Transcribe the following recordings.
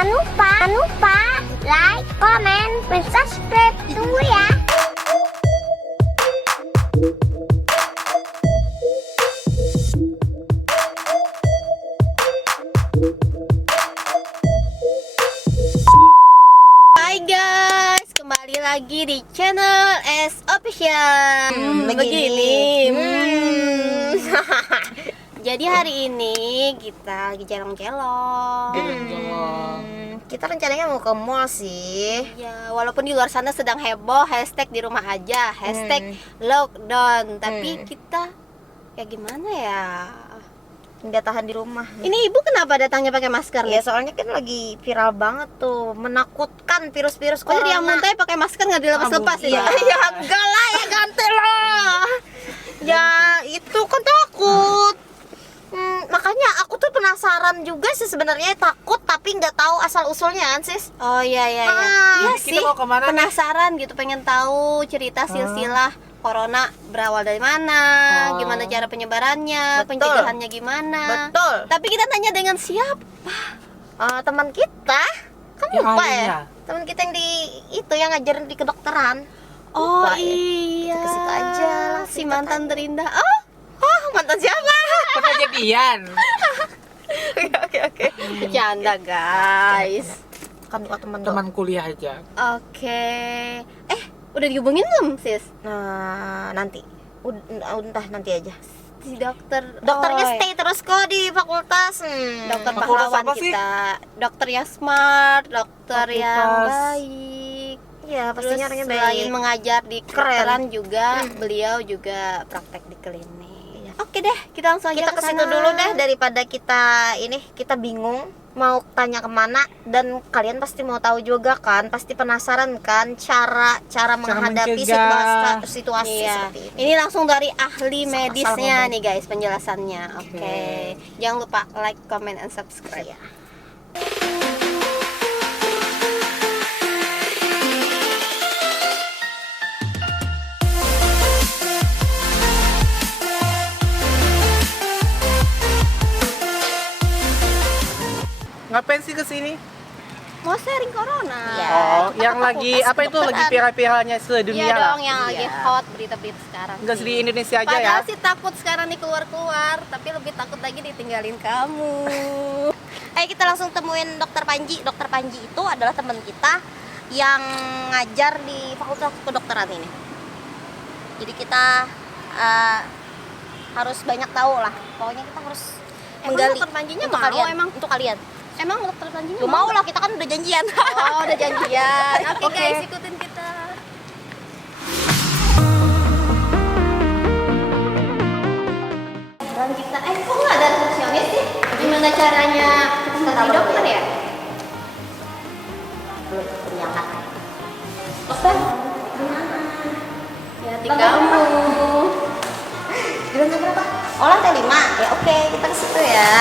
Jangan lupa like, comment, dan subscribe. Tunggu ya. Hai guys, kembali lagi di channel S Official. Begini. Jadi hari ini kita lagi jalan-jalan. Kita rencananya mau ke mall sih. Ya, walaupun di luar sana sedang heboh hashtag di rumah aja, hashtag lockdown, tapi kita ya gimana ya? Nggak tahan di rumah. Ini ibu kenapa datangnya pakai masker Ya nih? soalnya kan lagi viral banget tuh, menakutkan virus-virus Kok dia corona. muntah pakai masker nggak dilepas-lepas ya? Ya enggak lah, ya ganti lah. Ya itu kan takut. Makanya aku tuh penasaran juga sih sebenarnya, takut tapi nggak tahu asal usulnya kan sis. Oh iya iya iya. Iya Jadi kita sih. mau kemana nih? Penasaran gitu, pengen tahu cerita silsilah corona berawal dari mana, gimana cara penyebarannya, Betul. pencegahannya gimana. Betul. Tapi kita tanya dengan siapa? Teman kita kan Yang lupa ahlinya. ya. Teman kita yang di itu yang ngajarin di kedokteran. Oh Lupa ya. iya. Ke situ aja, langsung Si kita mantan tanya. terindah. Oh, mantan siapa? Pernah jadian. Oke. Bercanda guys. Kan buat teman Teman kuliah aja. Oke. Udah dihubungin belum sis? Nah, nanti. Udah nanti aja. Si dokter. Dokternya Oh, stay terus kok di fakultas. Dokter Fakultas pahlawan apa sih? kita. Dokter yang smart, dokter yang Fakultas. baik. Iya, Terus pastinya orangnya selain baik. mengajar di kedokteran juga, beliau juga praktek di klinik. Oke deh, kita langsung aja Kita ke situ dulu deh daripada kita bingung mau tanya kemana, dan kalian pasti mau tahu juga kan, pasti penasaran kan cara menghadapi mencegah. situasi Iya. seperti ini. Ini langsung dari ahli Asal medisnya ngomong. nih guys penjelasannya. Oke. Jangan lupa like, comment, and subscribe. Iya. Ngapain sih kesini? Mau sharing corona. Iya. Oh, yang lagi apa itu lagi viral-viralnya sedunia Iya lah. dong, yang lagi Iya. hot berita-berita sekarang. Enggak sih. di Indonesia aja ya. Padahal sih takut sekarang nih keluar-keluar, tapi lebih takut lagi ditinggalin kamu. Ayo kita langsung temuin Dokter Panji. Dokter Panji itu adalah teman kita yang ngajar di Fakultas Kedokteran ini. Jadi kita harus banyak tahu lah. Pokoknya kita harus Emang menggali. Dokter Panjinya untuk mau kalian. emang? Untuk kalian. Emang dokter Panjinya Lu mau lah, kita kan udah janjian. Oh, udah janjian. Oke Oke. guys, ikutin kita. Dan kita, kok nggak ada resepsionis sih? Gimana caranya kita ke dokter ya? Belum ternyata. Dokter? Ya, hati kamu. Di lantai berapa? Oh, lantai 5. Ya oke, kita ke situ ya.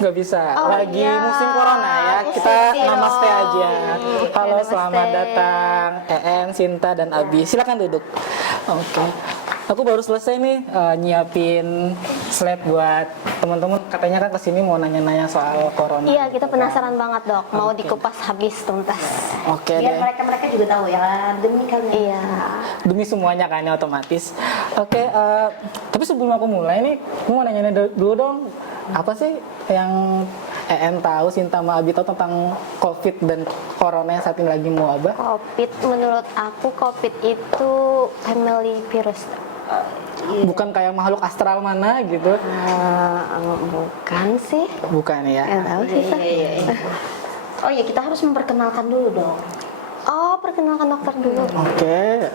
Nggak bisa. Oh, Lagi iya. musim corona ya. Kita Musim namaste dong. aja. Halo, Namaste. selamat datang EN, Sinta dan Abi. Silakan duduk. Oke. Aku baru selesai nih nyiapin slide buat teman-teman. Katanya kan kesini mau nanya-nanya soal corona. Iya, kita penasaran banget dok. Mau dikupas habis tuntas. Oke Biar deh. mereka juga tahu ya, demi kalian. Iya. Demi semuanya kan ya, otomatis. Oke, tapi sebelum aku mulai nih, aku mau nanya dulu dong, apa sih yang EN tahu, Sinta sama Abi tahu tentang COVID dan corona yang saat ini lagi mewabah? COVID, menurut aku COVID itu family virus. Bukan kayak makhluk astral mana gitu? Bukan sih. Bukan ya? Nggak tahu sih. Sa. Oh ya, kita harus memperkenalkan dulu dong. Oh, perkenalkan dokter dulu. Oke.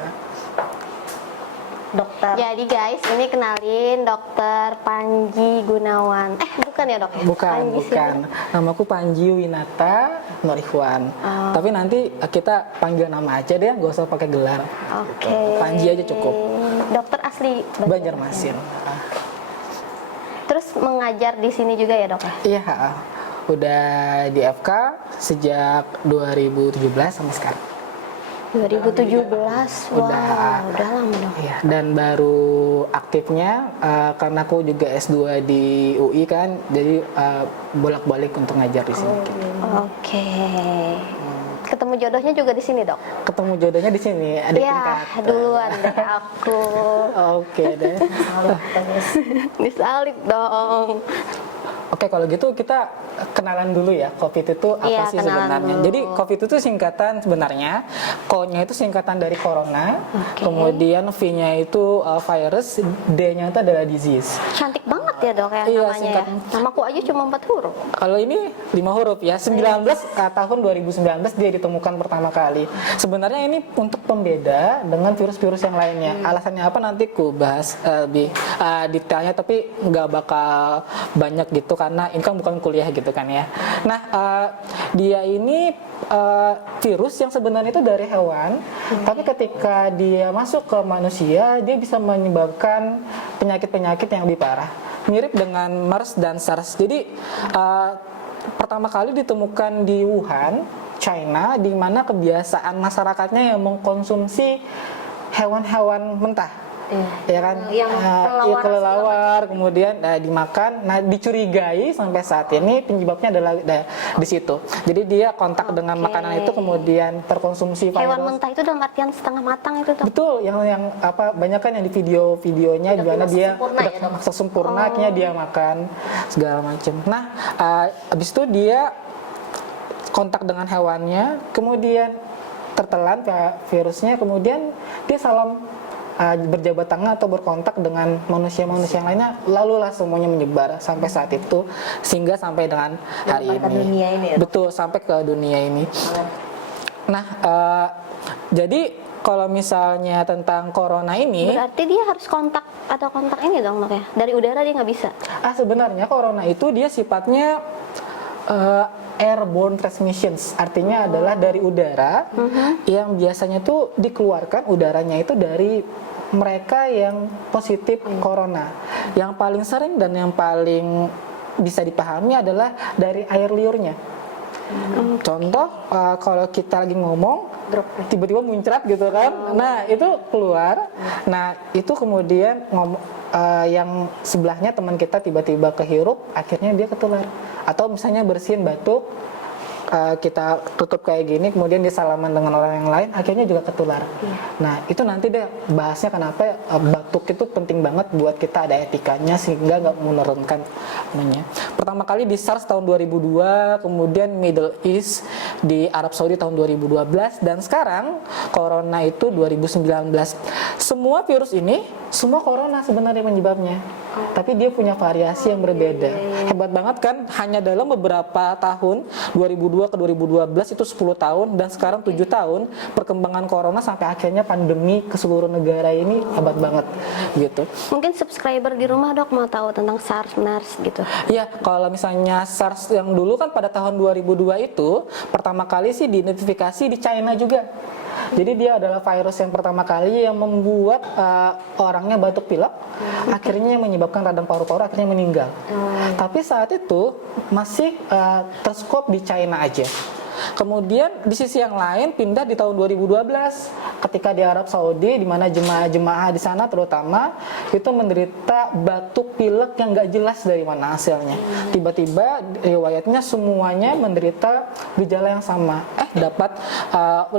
Dokter. Jadi guys, ini kenalin dokter Panji Gunawan. Bukan ya dok? Bukan, Panji bukan. Namaku Panji Winata Norihwan. Tapi nanti kita panggil nama aja deh, nggak usah pakai gelar. Oke. Panji aja cukup. Dokter asli Banjarmasin. Terus mengajar di sini juga ya, Dok ya? Iya, udah di FK sejak 2017 sampai sekarang. 2017. Udah. Udah lama dong. Iya, dan baru aktifnya karena aku juga S2 di UI kan, jadi bolak-balik untuk ngajar di sini. Gitu. Oke. Ketemu jodohnya juga di sini, Dok? Ketemu jodohnya di sini, ada Ya, tingkat. duluan deh aku. Oke deh. Disalib dong. Oke, kalau gitu kita kenalan dulu ya, COVID itu apa Iya, sih kenalan sebenarnya? dulu. Jadi COVID itu singkatan sebenarnya, Co-nya itu singkatan dari corona, Oke. kemudian V-nya itu virus, D-nya itu adalah disease. Cantik banget ya, Dok ya Iya, namanya singkat. ya. Namaku aja cuma 4 huruf. Kalau ini 5 huruf ya, 19 tahun 2019 dia ditemukan pertama kali. Sebenarnya ini untuk pembeda dengan virus-virus yang lainnya. Alasannya apa nanti ku bahas lebih detailnya, tapi nggak bakal banyak gitu karena ini kan bukan kuliah gitu kan ya. Nah, dia ini virus yang sebenarnya itu dari hewan, tapi ketika dia masuk ke manusia, dia bisa menyebabkan penyakit-penyakit yang lebih parah. Mirip dengan MERS dan SARS. Jadi pertama kali ditemukan di Wuhan, China, di mana kebiasaan masyarakatnya yang mengkonsumsi hewan-hewan mentah. Ya kan, Yang kelelawar kelelawar, kemudian dimakan. Nah, dicurigai sampai saat ini penyebabnya adalah di situ. Jadi dia kontak dengan makanan itu kemudian terkonsumsi virus. Hewan mentah itu dalam artian setengah matang itu, Dok? Betul, yang apa banyak kan yang di videonya di mana dia udah maksa sempurna, akhirnya dia makan segala macam. Nah, habis itu dia kontak dengan hewannya, kemudian tertelan virusnya, kemudian dia berjabat tangan atau berkontak dengan manusia-manusia yang lainnya, lalulah semuanya menyebar sampai saat itu sehingga sampai dengan hari ini. dunia ini ya, Dok? Betul, sampai ke dunia ini. Nah, jadi kalau misalnya tentang corona ini, Berarti dia harus kontak ini dong, Dok ya? Dari udara dia nggak bisa? sebenarnya corona itu dia sifatnya airborne transmissions, artinya adalah dari udara yang biasanya tuh dikeluarkan udaranya itu dari mereka yang positif corona. Yang paling sering dan yang paling bisa dipahami adalah dari air liurnya. Contoh, kalau kita lagi ngomong, tiba-tiba muncrat gitu kan, nah itu keluar, nah itu kemudian yang sebelahnya teman kita tiba-tiba kehirup, akhirnya dia ketular. Atau misalnya bersihin batuk, kita tutup kayak gini, kemudian dia salaman dengan orang yang lain, akhirnya juga ketular. Nah, itu nanti deh bahasnya kenapa batuk itu penting banget buat kita ada etikanya sehingga nggak menurunkan namanya. Pertama kali di SARS tahun 2002, kemudian Middle East di Arab Saudi tahun 2012, dan sekarang corona itu 2019. Semua virus ini, semua corona sebenarnya penyebabnya. Tapi dia punya variasi yang berbeda. Hebat banget kan, hanya dalam beberapa tahun, 2002 ke 2012 itu 10 tahun, dan sekarang 7 tahun, perkembangan corona sampai akhirnya pandemi ke seluruh negara ini hebat banget gitu. Mungkin subscriber di rumah, Dok, mau tahu tentang SARS, MERS gitu. Ya, kalau misalnya SARS yang dulu kan pada tahun 2002 itu, pertama kali sih diidentifikasi di China juga. Jadi dia adalah virus yang pertama kali yang membuat orangnya batuk pilek, akhirnya menyebabkan radang paru-paru, akhirnya meninggal. Tapi saat itu masih terskop di China aja. Kemudian di sisi yang lain pindah di tahun 2012 ketika di Arab Saudi, di mana jemaah-jemaah di sana terutama itu menderita batuk pilek yang nggak jelas dari mana hasilnya. Tiba-tiba riwayatnya semuanya menderita gejala yang sama. Dapat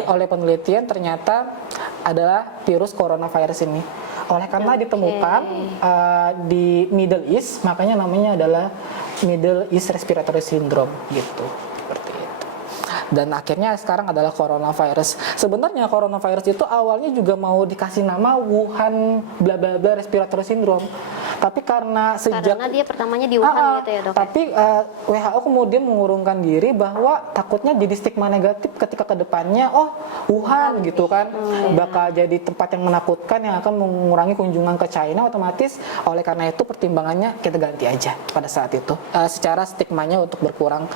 oleh penelitian ternyata adalah virus coronavirus ini. Oleh karena ditemukan di Middle East, makanya namanya adalah Middle East Respiratory Syndrome gitu. Dan akhirnya sekarang adalah coronavirus. Sebenarnya coronavirus itu awalnya juga mau dikasih nama Wuhan bla bla bla respiratory syndrome. Tapi karena dia pertamanya di Wuhan gitu ya, Dok. Tapi WHO kemudian mengurungkan diri bahwa takutnya jadi stigma negatif ketika kedepannya, Wuhan gitu kan, bakal jadi tempat yang menakutkan yang akan mengurangi kunjungan ke China otomatis. Oleh karena itu pertimbangannya kita ganti aja pada saat itu. Secara stigmanya untuk berkurang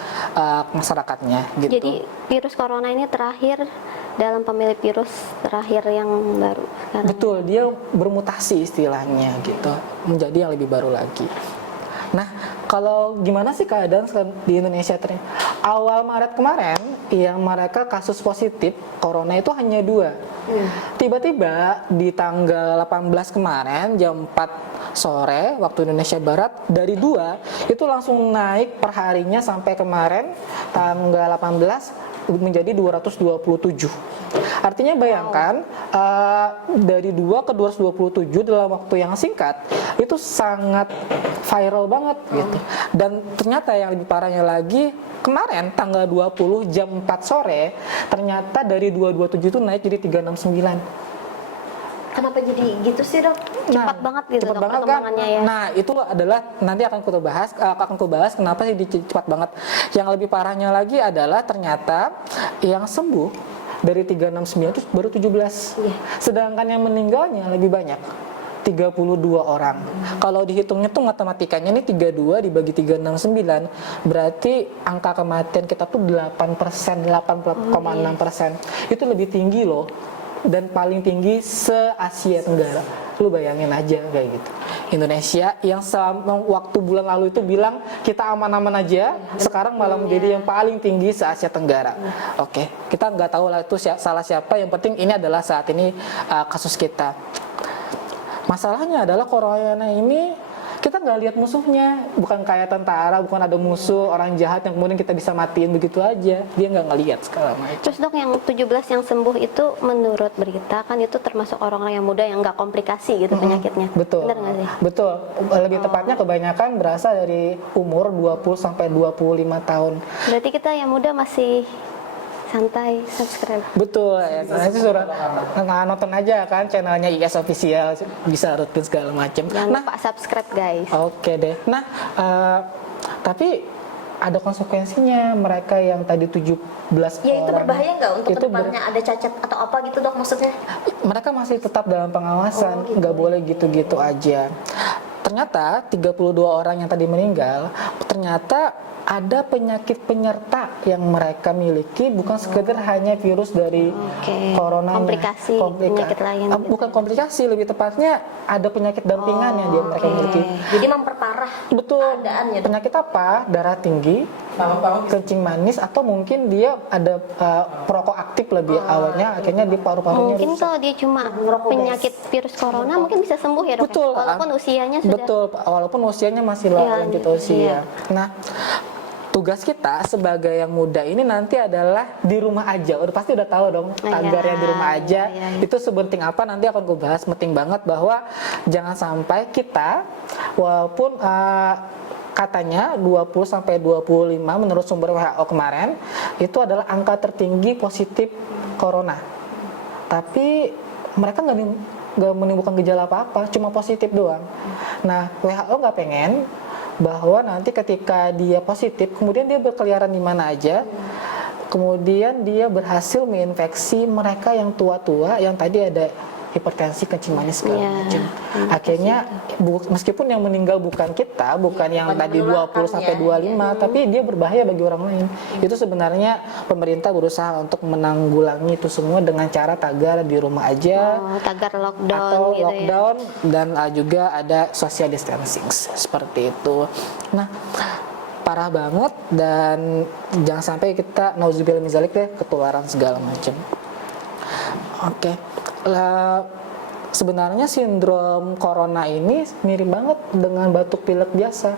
masyarakatnya gitu. Jadi virus corona ini terakhir dalam pemilik virus terakhir yang baru sekarang. Betul, dia bermutasi istilahnya gitu, menjadi yang lebih baru lagi. Nah, kalau gimana sih keadaan di Indonesia ternyata? Awal Maret kemarin, yang mereka kasus positif corona itu hanya 2. Tiba-tiba di tanggal 18 kemarin jam 4 sore waktu Indonesia Barat, dari 2 itu langsung naik perharinya sampai kemarin tanggal 18 menjadi 227. Artinya bayangkan dari 2 ke 227 dalam waktu yang singkat itu sangat viral banget gitu. Dan ternyata yang lebih parahnya lagi, kemarin tanggal 20 jam 4 sore ternyata dari 227 itu naik jadi 369. Kenapa jadi gitu sih, Dok? Cepat banget gitu, cepat Dok, banget kan? perkembangannya ya. Nah, itu adalah nanti akan aku bahas kenapa sih cepat banget. Yang lebih parahnya lagi adalah ternyata yang sembuh dari 369 itu baru 17. Sedangkan yang meninggalnya lebih banyak. 32 orang. Kalau dihitungnya tuh matematikanya ini 32 dibagi 369 berarti angka kematian kita tuh 8%, 8,6%. Itu lebih tinggi loh. Dan paling tinggi se-Asia Tenggara. Lu bayangin aja kayak gitu. Indonesia yang selama waktu bulan lalu itu bilang kita aman-aman aja, sekarang malah menjadi yang paling tinggi se-Asia Tenggara. Oke, kita nggak tahu lah itu salah siapa, yang penting ini adalah saat ini kasus kita. Masalahnya adalah corona ini kita nggak lihat musuhnya, bukan kayak tentara, bukan ada musuh orang jahat yang kemudian kita bisa matiin begitu aja, dia nggak ngelihat segala macam. Terus Dok, yang 17 yang sembuh itu menurut berita kan itu termasuk orang-orang yang muda yang nggak komplikasi gitu penyakitnya. Betul. Benar nggak sih? Betul. Lebih tepatnya kebanyakan berasal dari umur 20 sampai 25 tahun. Berarti kita yang muda masih santai, subscribe. Betul, ya. Nanti suruh nonton aja kan channelnya IS Official, bisa rutin segala macam. Jangan lupa subscribe guys. Oke deh. Nah, tapi ada konsekuensinya mereka yang tadi 17 Ya itu orang. berbahaya nggak untuk Itu kedepannya ada cacat atau apa gitu, Dok, maksudnya? Mereka masih tetap dalam pengawasan, nggak boleh gitu-gitu aja. Ternyata 32 orang yang tadi meninggal, ternyata ada penyakit penyerta yang mereka miliki, bukan sekedar hanya virus dari corona. Komplikasi, penyakit lain. Bukan komplikasi, lebih tepatnya ada penyakit dampingan yang mereka miliki. Jadi memperparah Betul. keadaannya. Penyakit apa? Darah tinggi, kencing manis, atau mungkin dia ada perokok aktif lebih awalnya, akhirnya di paru-parunya Mungkin rusak. kalau dia cuma penyakit virus corona mungkin bisa sembuh ya, Dok. Betul. Walaupun usianya sudah. Betul, walaupun usianya masih lanjut usia. Nah, tugas kita sebagai yang muda ini nanti adalah di rumah aja. Udah pasti udah tahu dong tagarnya di rumah aja. Itu sepenting apa nanti akan gue bahas. Penting banget bahwa jangan sampai kita walaupun katanya 20 sampai 25 menurut sumber WHO kemarin itu adalah angka tertinggi positif corona. Tapi mereka nggak menimbulkan gejala apa-apa, cuma positif doang. Nah, WHO nggak pengen bahwa nanti ketika dia positif, kemudian dia berkeliaran di mana aja, kemudian dia berhasil menginfeksi mereka yang tua-tua, yang tadi ada hipertensi, kencing manis segala macam. Akhirnya meskipun yang meninggal bukan kita, bukan yang tadi 20 sampai 25, tapi dia berbahaya bagi orang lain. Itu sebenarnya pemerintah berusaha untuk menanggulangi itu semua dengan cara tagar di rumah aja, tagar lockdown atau gitu lockdown dan juga ada social distancing seperti itu. Nah, parah banget dan jangan sampai kita nauzubillah min dzalik deh ketularan segala macam. Oke. Sebenarnya sindrom corona ini mirip banget dengan batuk pilek biasa.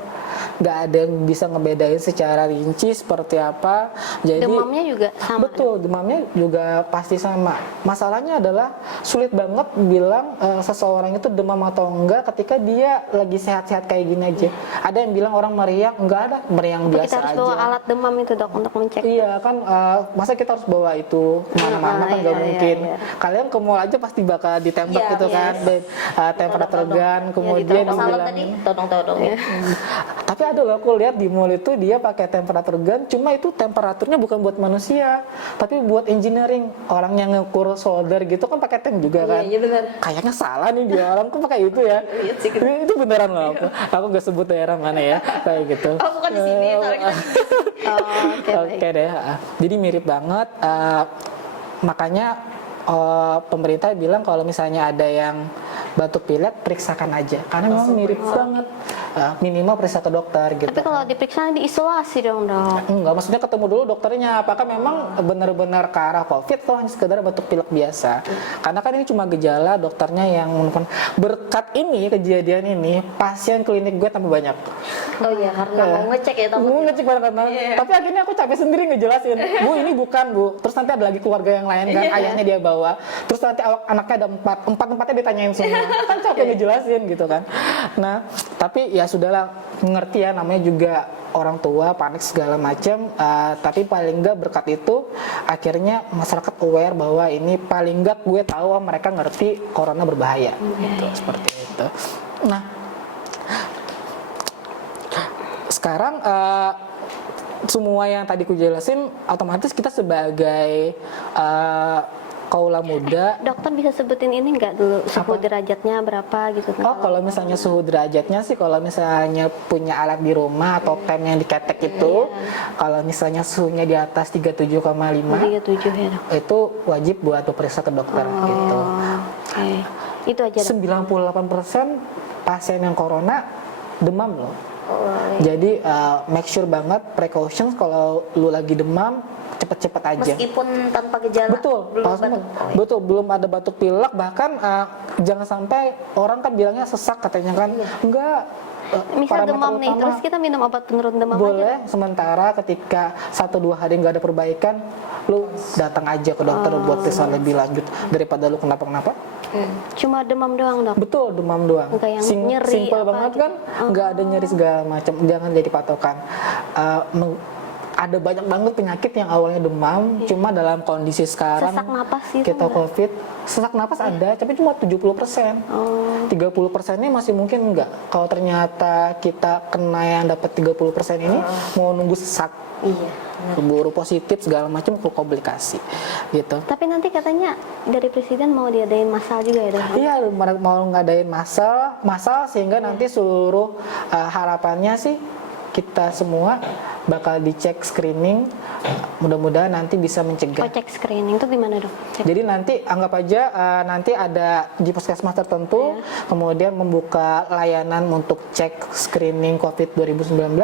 Nggak ada yang bisa ngebedain secara rinci seperti apa. Jadi demamnya juga sama. Betul, demamnya juga pasti sama. Masalahnya adalah sulit banget bilang seseorang itu demam atau enggak ketika dia lagi sehat-sehat kayak gini aja. Ada yang bilang orang meriang, enggak ada, meriang biasa Kita harus aja. bawa alat demam itu, Dok, untuk mencek. Iya kan, masa kita harus bawa itu kemana-mana kan nggak mungkin. Kalian ke mall aja pasti bakal ditembak gitu kan, temperatur gun, kemudian dibilang. Todong-todong. Tapi ada loh aku lihat di mall itu dia pakai temperatur gun, cuma itu temperaturnya bukan buat manusia, tapi buat engineering. Orang yang ngukur solder gitu kan pakai tank juga kan. Iya benar. Kayaknya salah nih dia orang kok pakai itu ya. Itu beneran loh aku nggak sebut daerah mana ya kayak gitu. Oh bukan di sini. Oke deh. Jadi mirip banget. Makanya pemerintah bilang kalau misalnya ada yang batuk pilek periksakan aja karena memang mirip banget. minimal periksa ke dokter gitu. Tapi kalau diperiksa diisolasi dong dok. Enggak, maksudnya ketemu dulu dokternya apakah memang benar-benar ke arah COVID atau hanya sekedar batuk pilek biasa. Karena kan ini cuma gejala, dokternya yang menemukan. Berkat ini, kejadian ini, pasien klinik gue tambah banyak. Oh iya, karena mau ngecek ya Gue ngecek banget kan. Tapi akhirnya aku capek sendiri ngejelasin. Bu, ini bukan bu. Terus nanti ada lagi keluarga yang lain kan, ayahnya dia bawa. Terus nanti anaknya ada empatnya ditanyain semua. Kan capek ngejelasin gitu kan. Nah, tapi ya sudahlah, ngerti ya, namanya juga orang tua panik segala macam, tapi paling enggak berkat itu akhirnya masyarakat aware bahwa ini paling enggak gue tahu mereka ngerti corona berbahaya gitu, seperti itu. Nah, sekarang semua yang tadi ku jelasin otomatis kita sebagai kaula muda. Dokter bisa sebutin ini nggak dulu suhu derajatnya berapa gitu? Oh, kalau misalnya suhu derajatnya sih, kalau misalnya punya alat di rumah atau tem yang diketek itu, kalau misalnya suhunya di atas 37,5, 37 ya dok. itu wajib buat periksa ke dokter gitu. Oke. Itu aja dok. 98% pasien yang corona demam loh. Jadi make sure banget precautions kalau lu lagi demam, cepet-cepet aja. Meskipun tanpa gejala. Betul, betul, belum ada batuk pilek, bahkan jangan sampai orang kan bilangnya sesak katanya kan, enggak. Misal parameter demam nih, utama terus kita minum obat penurun demam boleh, aja. sementara ketika 1-2 hari nggak ada perbaikan, lu datang aja ke dokter buat periksa lebih lanjut daripada lu kenapa-kenapa. Cuma demam doang dok. Betul, demam doang. Enggak yang nyeri Simple apa banget gitu. kan, nggak ada nyeri segala macam, jangan jadi patokan. Ada banyak banget penyakit yang awalnya demam, cuma dalam kondisi sekarang Sesak napas gitu kita enggak? COVID, sesak napas ada, tapi cuma 70%. 30%-nya masih mungkin enggak. Kalau ternyata kita kena yang dapat 30% ini, mau nunggu sesak, buru positif segala macam, komplikasi gitu. Tapi nanti katanya dari presiden mau diadain massal juga ya dok? Iya, mau ngadain massal sehingga nanti seluruh harapannya sih kita semua bakal dicek screening, mudah-mudahan nanti bisa mencegah. Cek screening itu gimana dok? Jadi nanti anggap aja nanti ada di puskesmas tertentu, kemudian membuka layanan untuk cek screening COVID 2019.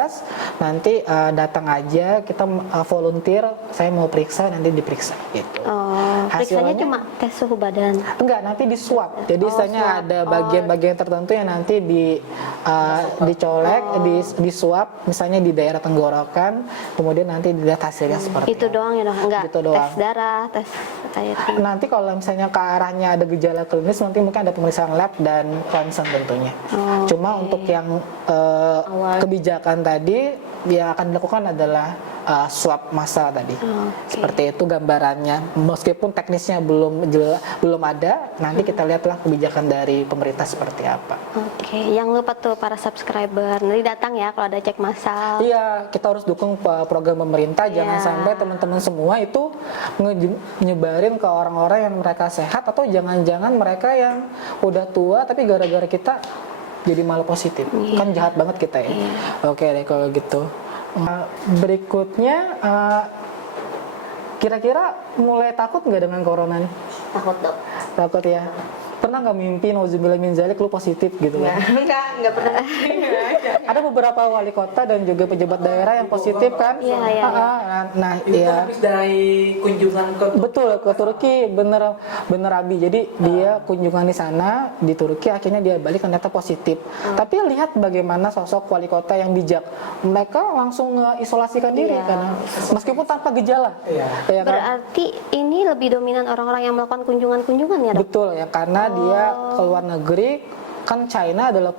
Nanti datang aja, kita volunteer, saya mau periksa, nanti diperiksa gitu. Oh, periksanya cuma tes suhu badan? Enggak, nanti di swab. Jadi istilahnya ada bagian-bagian tertentu yang nanti dicolek, di swab, misalnya di daerah tenggorokan, kemudian nanti dilihat hasilnya seperti Itu apa. doang ya dok? Enggak? Gitu doang. Tes darah, tes kayak gitu? Nanti kalau misalnya ke arahnya ada gejala klinis, nanti mungkin ada pemeriksaan lab dan ronsen tentunya. Cuma untuk yang kebijakan tadi, yang akan dilakukan adalah swab massal tadi. Seperti itu gambarannya. Meskipun teknisnya belum ada, nanti kita lihatlah kebijakan dari pemerintah seperti apa. Oke, yang lupa tuh para subscriber, nanti datang ya kalau ada cek massal. Iya, kita harus dukung program pemerintah. Jangan sampai teman-teman semua itu nyebarin ke orang-orang yang mereka sehat, atau jangan-jangan mereka yang udah tua tapi gara-gara kita jadi malah positif. Kan jahat banget kita ya. Oke deh kalau gitu. Berikutnya, kira-kira mulai takut nggak dengan corona nih? Takut dok. Takut ya. Pernah nggak mimpi nauzubillah min zalik lu positif gitu kan? Enggak pernah. Ada beberapa wali kota dan juga pejabat daerah yang positif kan? Iya. Nah, Itu iya. habis dari kunjungan ke Betul, ke Turki, bener Abi. Jadi dia kunjungan di sana di Turki, akhirnya dia balik ternyata positif. Tapi lihat bagaimana sosok wali kota yang bijak. Mereka langsung mengisolasikan diri karena meskipun tanpa gejala. Ya kan? Berarti ini lebih dominan orang-orang yang melakukan kunjungan-kunjungan ya dok? Betul ya, karena dia ke luar negeri, kan China adalah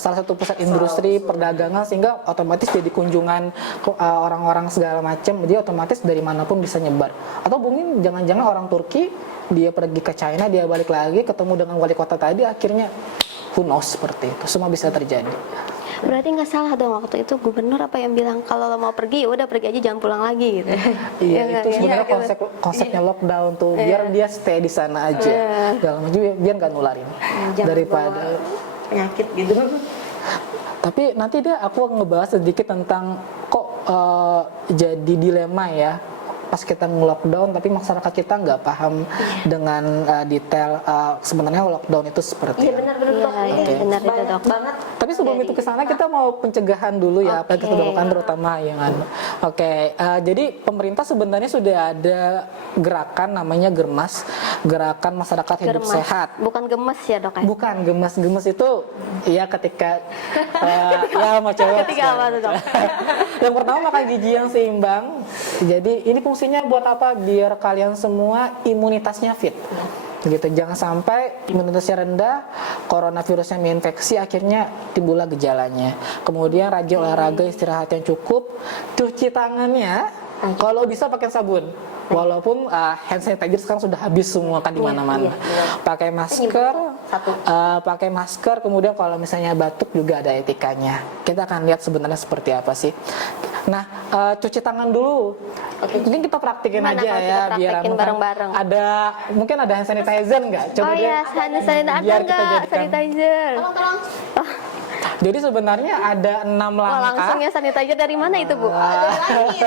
salah satu pusat industri perdagangan, sehingga otomatis jadi kunjungan orang-orang segala macam, jadi otomatis dari manapun bisa nyebar. Atau mungkin jangan-jangan orang Turki dia pergi ke China, dia balik lagi ketemu dengan wali kota tadi, akhirnya who knows, seperti itu semua bisa terjadi. Berarti nggak salah dong waktu itu gubernur apa yang bilang kalau lo mau pergi ya udah pergi aja, jangan pulang lagi gitu. Iya, itu sebenarnya konsepnya lockdown tuh, biar dia stay di sana aja, dalam biar nggak nularin daripada Penyakit gitu. Tapi nanti aku ngebahas sedikit tentang kok jadi dilema ya pas kita nge-lockdown, tapi masyarakat kita nggak paham dengan detail sebenarnya lockdown itu seperti Iya benar dok. Iya, benar itu dok. Banget Tapi sebelum itu ke sana kita mau pencegahan dulu ya, apa yang kita lakukan terutama yang Oke, jadi pemerintah sebenarnya sudah ada gerakan namanya Germas, Gerakan Masyarakat Hidup Germas. Sehat. Bukan gemes ya dok ya? Bukan gemes itu ya ketika ya mau cowok. Ketika apa tuh dok? Yang pertama makan gizi yang seimbang. Jadi ini fungsinya buat apa? Biar kalian semua imunitasnya fit. Gitu, jangan sampai imunitasnya rendah, coronavirusnya menginfeksi, akhirnya timbullah gejalanya. Kemudian rajin olahraga, istirahat yang cukup, cuci tangannya, kalau bisa pakai sabun. Walaupun hand sanitizer sekarang sudah habis semua kan di mana-mana. Pakai masker, pakai masker. Kemudian kalau misalnya batuk juga ada etikanya. Kita akan lihat sebenarnya seperti apa sih. Nah, cuci tangan dulu. Mungkin kita praktikin Gimana aja kalau ya, kita biar praktekin bareng-bareng? mungkin ada hand sanitizer nggak? Coba Oh deh. iya, hand sanitizer ada biar kita nggak? jadikan. Sanitizer. Jadi sebenarnya ada 6 Oh, langkah. langsung ya sanitizer dari mana itu bu? Oke.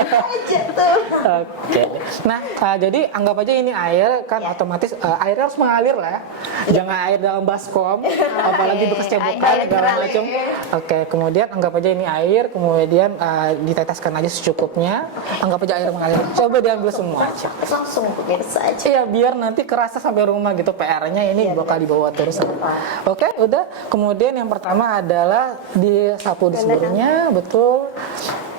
Nah, jadi anggap aja ini air kan otomatis airnya harus mengalir lah. Jangan air dalam baskom, apalagi bekas cebokan Air segala keran. macam. Oke, kemudian anggap aja ini air, kemudian diteteskan aja secukupnya. Anggap aja air mengalir. Coba diambil semua aja. Langsung pemirsa aja. Iya, biar nanti kerasa sampai rumah gitu. PR-nya ini bakal dibawa terus. Oke, udah. Kemudian yang pertama adalah disapu di seluruhnya, betul.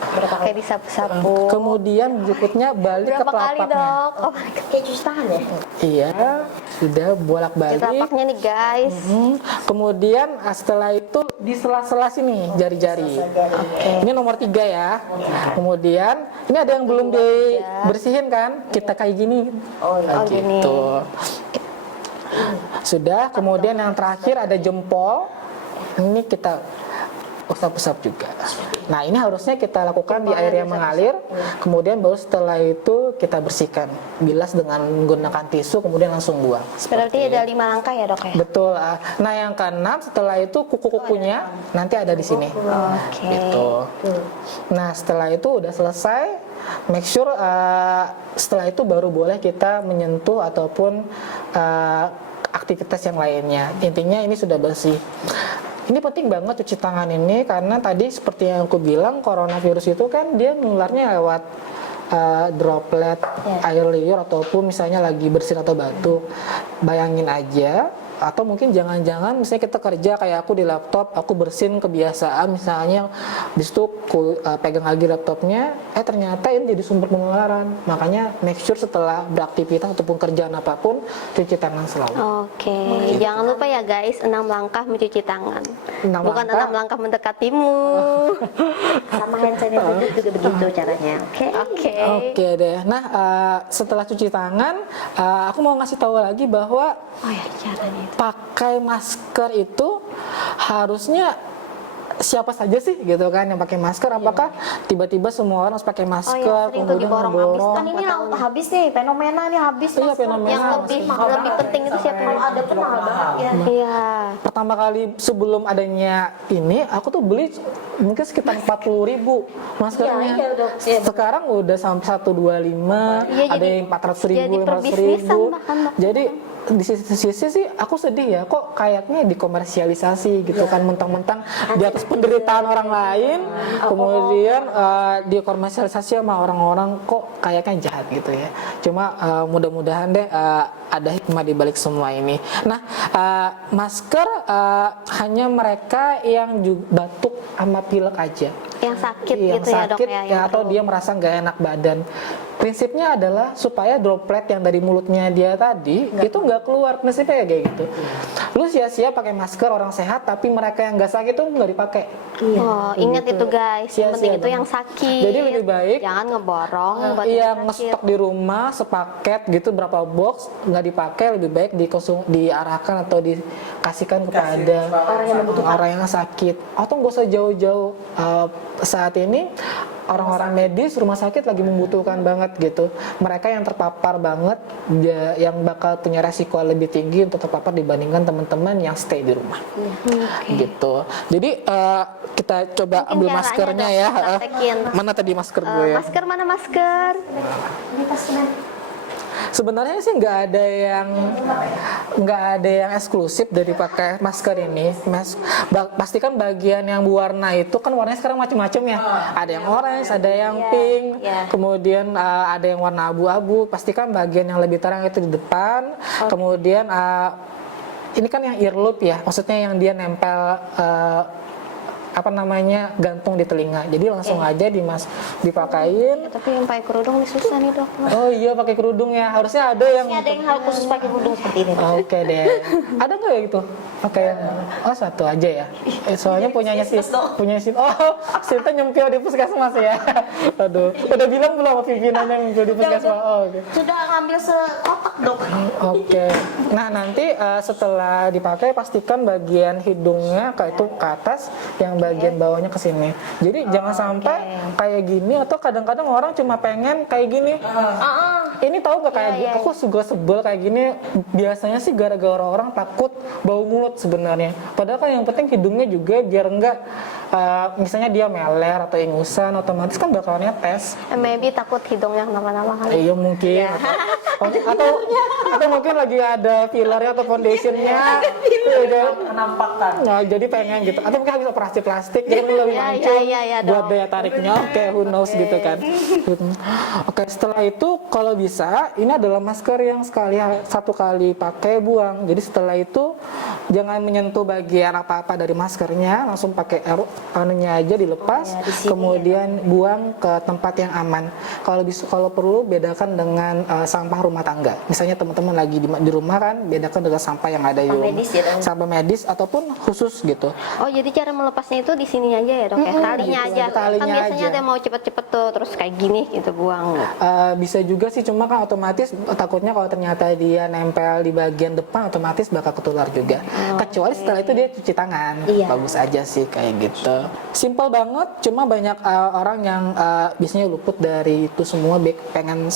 Pakai disapu-sapu. Kemudian berikutnya balik Berapa ke kali telapaknya. dok? Oh, Kayak cuci tangan ya? Iya, sudah di bolak-balik. telapaknya nih guys. Kemudian setelah itu di sela-sela sini jari-jari. Ini nomor 3 ya. Kemudian ini ada yang belum dibersihin kan? Kita kayak gini. Oh iya. Gini. Gitu. Sudah. Kemudian yang terakhir ada jempol. Ini kita usap-usap juga. Nah, ini harusnya kita lakukan di air yang mengalir. Kemudian baru setelah itu kita bersihkan. Bilas dengan menggunakan tisu, kemudian langsung buang. Berarti ada 5 langkah ya dok ya? Betul. Nah, yang keenam setelah itu kuku-kukunya nanti ada di sini. Oke. Gitu. Nah, setelah itu udah selesai, make sure setelah itu baru boleh kita menyentuh ataupun aktivitas yang lainnya. Intinya ini sudah bersih. Ini penting banget cuci tangan ini karena tadi seperti yang aku bilang, coronavirus itu kan dia menularnya lewat droplet air liur ataupun misalnya lagi bersin atau batuk. Bayangin aja, atau mungkin jangan-jangan misalnya kita kerja kayak aku di laptop, aku bersin kebiasaan misalnya, habis itu aku pegang lagi laptopnya, ternyata ini jadi sumber penularan. Makanya make sure setelah beraktivitas ataupun kerjaan apapun cuci tangan selalu. Oke, jangan lupa ya guys, 6 langkah mencuci tangan. 6 Bukan langkah. 6 langkah mendekatimu. Sama hand sanitizer juga begitu caranya. Oke. Oke. Oke deh. Nah, setelah cuci tangan, aku mau ngasih tahu lagi bahwa Oh ya, caranya itu. pakai masker itu harusnya siapa saja sih gitu kan yang pakai masker? Apakah tiba-tiba semua orang harus pakai masker sering tuh diborong habis. Kan ini habis nih, fenomena nih habis. Iya, masker. fenomena. Yang lebih penting itu siapa? Kalau ada pun mahal banget ya. Iya. Pertama kali sebelum adanya ini, aku tuh beli mungkin sekitar 40.000 maskernya. Iya, Dok. Iya, Sekarang udah sampai 125, Iya, ada jadi- yang 400.000, jadi 500.000. perbisnisan bahkan, Dok. Jadi di sisi sih aku sedih ya, kok kayaknya dikomersialisasi gitu kan, mentang-mentang di atas penderitaan orang lain, kemudian dikomersialisasi sama orang-orang, kok kayaknya jahat gitu ya. Cuma mudah-mudahan deh ada hikmah di balik semua ini. Nah, masker hanya mereka yang batuk sama pilek aja. Yang sakit Yang gitu ya dok sakit ya. ya, atau dia merasa nggak enak badan. Prinsipnya adalah supaya droplet yang dari mulutnya dia tadi itu nggak keluar. Prinsipnya kayak gitu. Lu sia-sia pakai masker orang sehat, tapi mereka yang nggak sakit tuh nggak dipakai. Oh, ingat itu guys, yang Sia-sia penting itu banget. yang sakit. Jadi lebih baik jangan ngeborong buat Iya, yang sakit. ngestok di rumah sepaket gitu berapa box nggak dipakai, lebih baik diarahkan atau dikasihkan kepada orang yang sakit. Atau nggak usah jauh-jauh. Saat ini orang-orang medis rumah sakit lagi membutuhkan banget gitu. Mereka yang terpapar banget, yang bakal punya resiko lebih tinggi untuk terpapar dibandingkan teman-teman yang stay di rumah. Gitu. Jadi kita coba Mungkin ambil caranya, maskernya Dok, ya. praktekin. Mana tadi masker gue ya? Masker mana masker? sebenarnya sih nggak ada yang eksklusif dari pakai masker ini. Pastikan bagian yang berwarna itu kan warnanya sekarang macam-macam ya. Ada yang orange, ada yang pink, kemudian ada yang warna abu-abu. Pastikan bagian yang lebih terang itu di depan. Kemudian ini kan yang earlobe ya, maksudnya yang dia nempel gantung di telinga. Jadi langsung aja dipakain. Tapi yang pakai kerudung ini susah nih, Dok. Oh iya, pakai kerudung ya. Harusnya ada yang hal khusus pakai kerudung seperti ini. Oke deh. Ada nggak ya gitu? Oke. Oh, satu aja ya. Soalnya punya Sinta nyempil di puskesmas ya. Aduh. Udah bilang belum sama pimpinannya nyempil di puskesmas? Oh, oke. Sudah ngambil sekotak, Dok. Oke. Nah, nanti setelah dipakai pastikan bagian hidungnya ke atas, yang bagian bawahnya ke sini. Jadi jangan sampai kayak gini, atau kadang-kadang orang cuma pengen kayak gini. Ini tahu gak kayak gitu? Aku juga sebel kayak gini. Biasanya sih gara-gara orang takut bau mulut sebenarnya. Padahal kan yang penting hidungnya juga biar enggak misalnya dia meler atau ingusan, otomatis kan bakal netes. Maybe takut hidungnya kenapa-napa kali. Iya mungkin. Atau mungkin lagi ada fillernya atau foundationnya. Penampakan. Nah, jadi pengen gitu. Atau mungkin habis operasi plastik jadi lebih mancung buat daya tariknya. Oke, who knows gitu kan. Oke, setelah itu kalau bisa ini adalah masker yang satu kali pakai buang. Jadi setelah itu jangan menyentuh bagian apa-apa dari maskernya, langsung pakai anunya aja dilepas, kemudian buang ke tempat yang aman. Kalau perlu bedakan dengan sampah rumah tangga. Misalnya teman-teman lagi di rumah kan, bedakan dengan sampah yang ada di rumah. Sampah medis ataupun khusus gitu. Oh, jadi cara melepasnya itu di sini aja ya, Dok ya? Talinya aja. Kan biasanya ada yang mau cepet-cepet tuh, terus kayak gini gitu buang. Bisa juga sih, cuma kan otomatis takutnya kalau ternyata dia nempel di bagian depan, otomatis bakal ketular juga. Kecuali setelah itu dia cuci tangan. Bagus aja sih kayak gitu. Simple banget, cuma banyak orang yang biasanya luput dari itu semua, pengen,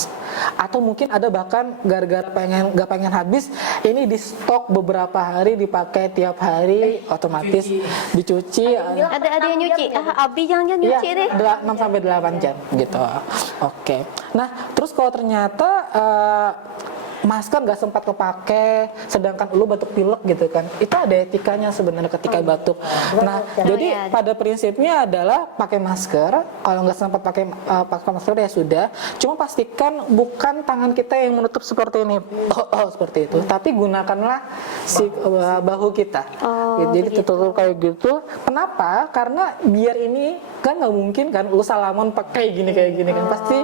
atau mungkin ada bahkan gara-gara gak pengen habis, ini di stok beberapa hari, dipakai tiap hari, otomatis dicuci. Ada yang nyuci. Abi jangan nyuci deh. 6-8 jam gitu. Oke. Nah, terus kalau ternyata masker nggak sempat kepake, sedangkan lu batuk pilek gitu kan, itu ada etikanya sebenarnya ketika batuk. Nah, jadi pada prinsipnya adalah pakai masker. Kalau nggak sempat pakai masker ya sudah. Cuma pastikan bukan tangan kita yang menutup seperti ini, seperti itu. Tapi gunakanlah si bahu kita. Jadi tutup kayak gitu. Kenapa? Karena biar ini kan nggak mungkin kan lu salaman pakai gini kayak gini kan, pasti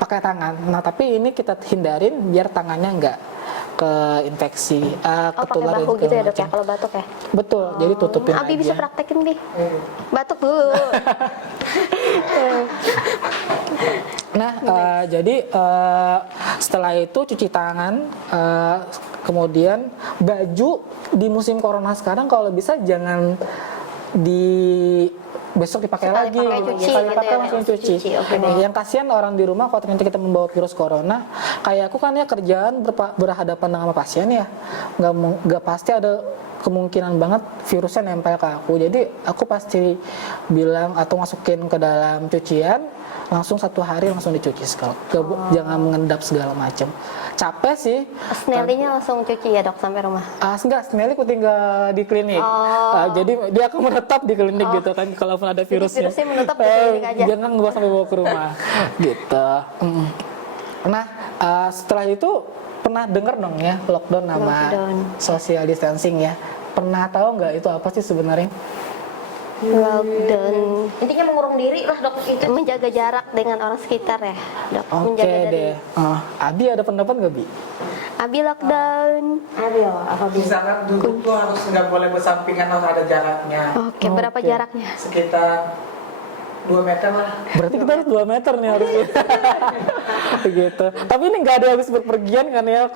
pakai tangan. Nah, tapi ini kita hindarin biar tangannya nggak keinfeksi, ketular pakai bahu gitu ya, Dok ya, kalau batuk ya? Betul, jadi tutupin Abi aja. bisa praktekin, Bi. Batuk dulu. Nah, jadi setelah itu cuci tangan, kemudian baju di musim corona sekarang kalau bisa jangan besok dipakai lagi, sekali pakai langsung cuci. Yang kasihan orang di rumah kalau ternyata kita membawa virus corona, kayak aku kan ya kerjaan berhadapan dengan pasien ya, nggak pasti ada kemungkinan banget virusnya nempel ke aku. Jadi aku pasti bilang atau masukin ke dalam cucian, langsung 1 hari langsung dicuci sekali. Jangan mengendap segala macam. Capek sih. Snelly-nya langsung cuci ya, Dok, sampai rumah? Enggak, Snelly aku tinggal di klinik. Jadi dia akan menetap di klinik gitu kan, kalaupun ada virusnya. Virusnya menetap di klinik aja. Jangan gua sampai bawa ke rumah. Gitu. Nah, setelah itu pernah dengar dong ya lockdown sama social distancing ya. Pernah tahu nggak itu apa sih sebenarnya? Lockdown. Intinya mengurung diri lah, Dok. Itu Menjaga jarak dengan orang sekitar ya, Dok. Oke deh. Abi ada pendapat nggak, Bi? Abi lockdown. Misalkan duduk tuh harus nggak boleh bersampingan, harus ada jaraknya. Oke, berapa jaraknya? Sekitar 2 meter lah. Berarti kita harus 2 meter nih harusnya. Gitu. Tapi ini nggak ada habis berpergian kan ya?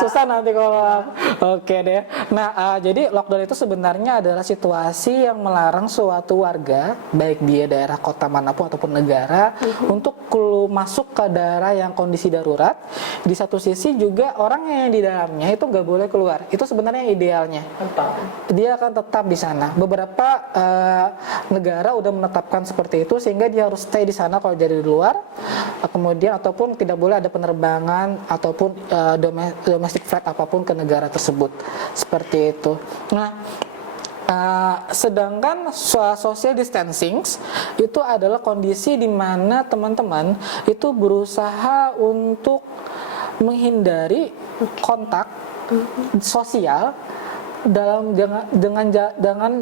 Susah nanti kalau. Oke deh. Nah, jadi lockdown itu sebenarnya adalah situasi yang melarang suatu warga, baik dia daerah kota manapun ataupun negara, untuk masuk ke daerah yang kondisi darurat. Di satu sisi juga orang yang di dalamnya itu nggak boleh keluar. Itu sebenarnya idealnya. Dia akan tetap di sana. Beberapa negara udah menetapkan seperti seperti itu, sehingga dia harus stay di sana kalau dari luar. Kemudian ataupun tidak boleh ada penerbangan ataupun domestic flight apapun ke negara tersebut, seperti itu. Nah, sedangkan social distancing itu adalah kondisi di mana teman-teman itu berusaha untuk menghindari kontak sosial dengan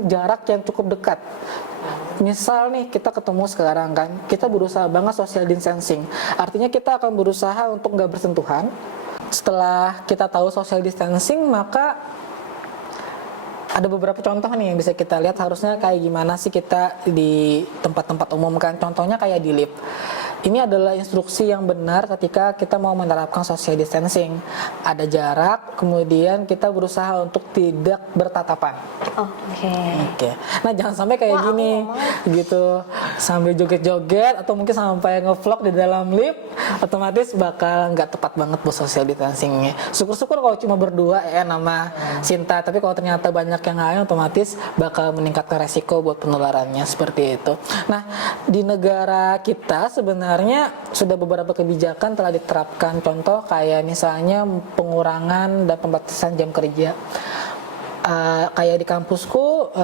jarak yang cukup dekat. Misal nih kita ketemu sekarang kan, kita berusaha banget social distancing. Artinya kita akan berusaha untuk nggak bersentuhan. Setelah kita tahu social distancing, maka ada beberapa contoh nih yang bisa kita lihat harusnya kayak gimana sih kita di tempat-tempat umum kan. Contohnya kayak di lift. Ini adalah instruksi yang benar ketika kita mau menerapkan social distancing. Ada jarak, kemudian kita berusaha untuk tidak bertatapan. Oke. Nah, jangan sampai kayak gini gitu, sambil joget-joget atau mungkin sampai ngevlog di dalam lift, otomatis bakal nggak tepat banget buat social distancingnya. Syukur-syukur kalau cuma berdua ya nama Sinta, tapi kalau ternyata banyak yang lain, otomatis bakal meningkatkan resiko buat penularannya, seperti itu. Nah, di negara kita sebenarnya sudah beberapa kebijakan telah diterapkan, contoh kayak misalnya pengurangan dan pembatasan jam kerja. Kayak di kampusku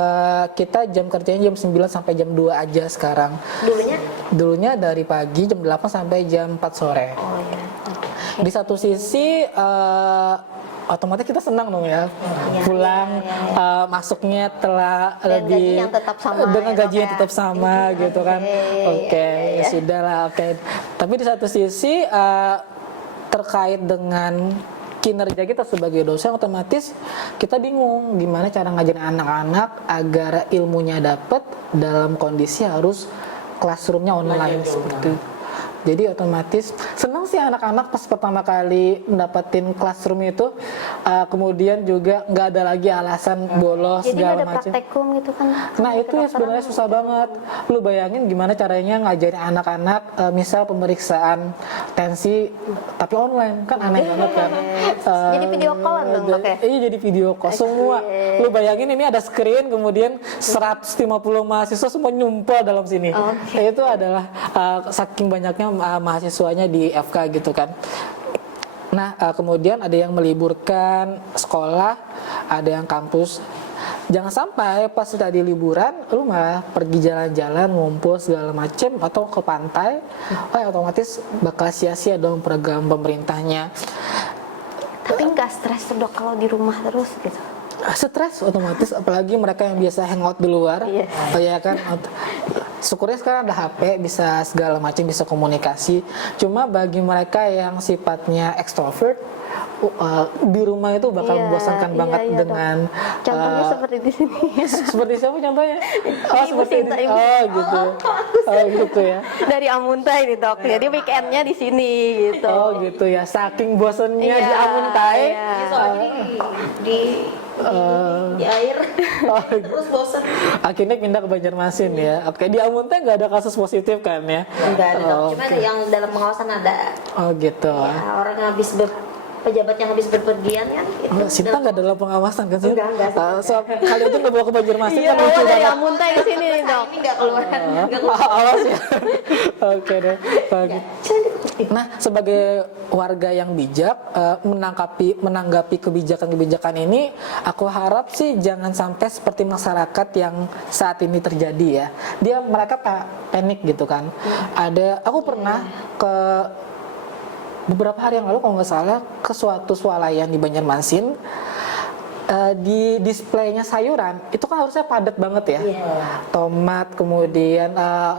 kita jam kerjanya jam 9 sampai jam 2 aja sekarang. Dulunya dari pagi jam 8 sampai jam 4 sore. Di satu sisi otomatis kita senang dong ya, pulang masuknya telah lebih gaji yang tetap sama, dengan ya, gaji yang tetap sama gitu kan. Oke, ya sudah lah. Oke. Tapi di satu sisi terkait dengan kinerja kita sebagai dosen, otomatis kita bingung gimana cara ngajarin anak-anak agar ilmunya dapat dalam kondisi harus classroomnya online seperti itu. Jadi otomatis senang sih anak-anak pas pertama kali mendapatin classroom itu, kemudian juga nggak ada lagi alasan bolos segala macam. Jadi ada praktekum gitu kan? Nah itu ya sebenarnya susah banget. Lu bayangin gimana caranya ngajarin anak-anak, misal pemeriksaan tensi tapi online, kan aneh banget kan. Jadi video call dong pakai? Iya jadi video call semua. Lu bayangin ini ada screen, kemudian 150 mahasiswa semua nyumpel dalam sini. Itu adalah saking banyaknya mahasiswanya di FK gitu kan. Nah, kemudian ada yang meliburkan sekolah, ada yang kampus. Jangan sampai pas tadi liburan lu malah pergi jalan-jalan, ngumpul segala macem atau ke pantai, otomatis bakal sia-sia dong program pemerintahnya. Tapi nggak stres tuh Dok kalau di rumah terus gitu? Stres otomatis, apalagi mereka yang biasa hangout di luar. Ya kan. Syukurnya sekarang ada HP, bisa segala macam, bisa komunikasi. Cuma bagi mereka yang sifatnya extrovert, di rumah itu bakal membosankan banget dengan contohnya seperti di sini. Seperti siapa contohnya? Seperti Sinta, ini. Gitu. Gitu ya. Dari Amuntai nih Dok. Jadi weekendnya di sini gitu. Gitu ya. Saking bosannya di Amuntai. Soalnya di air terus bosan. Akhirnya pindah ke Banjarmasin ya. Oke, di Amuntai nggak ada kasus positif kan ya? Enggak ada Dok. Cuma yang dalam pengawasan ada. Gitu. Ya, orang yang habis pejabat yang habis berpergian kan gitu. Sinta nggak dalam pengawasan kan sih? Enggak. So, kali aja nggak bawa ke Banjarmasin kan lucu dari banget. Amuntai ke sini nih Dok. Ini enggak keluar. Awas ya. Oke deh. Nah, sebagai warga yang bijak, menanggapi kebijakan-kebijakan ini, aku harap sih jangan sampai seperti masyarakat yang saat ini terjadi ya. Mereka panik gitu kan. Aku pernah ke beberapa hari yang lalu kalau nggak salah ke suatu swalayan di Banjarmasin. Di displaynya sayuran itu kan harusnya padat banget ya, tomat, kemudian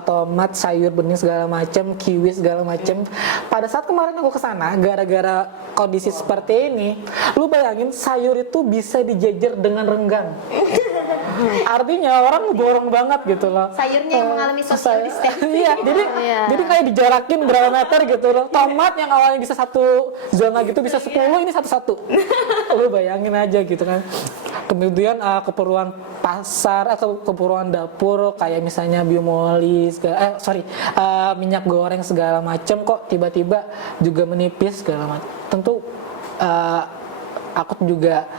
tomat, sayur bening segala macam, kiwi segala macam. Pada saat kemarin aku kesana, gara-gara kondisi seperti ini, lu bayangin sayur itu bisa dijejer dengan renggang. Artinya orang borong banget gitu loh. Sayurnya yang mengalami social distancing. Iya, jadi kayak dijarakin berapa meter gitu loh. Tomat yang awalnya bisa satu zona gitu bisa 10, ini satu-satu. Lu bayangin aja gitu kan. Kemudian keperluan pasar atau keperluan dapur kayak misalnya biomoli, minyak goreng segala macam kok tiba-tiba juga menipis segala macam. Tentu aku juga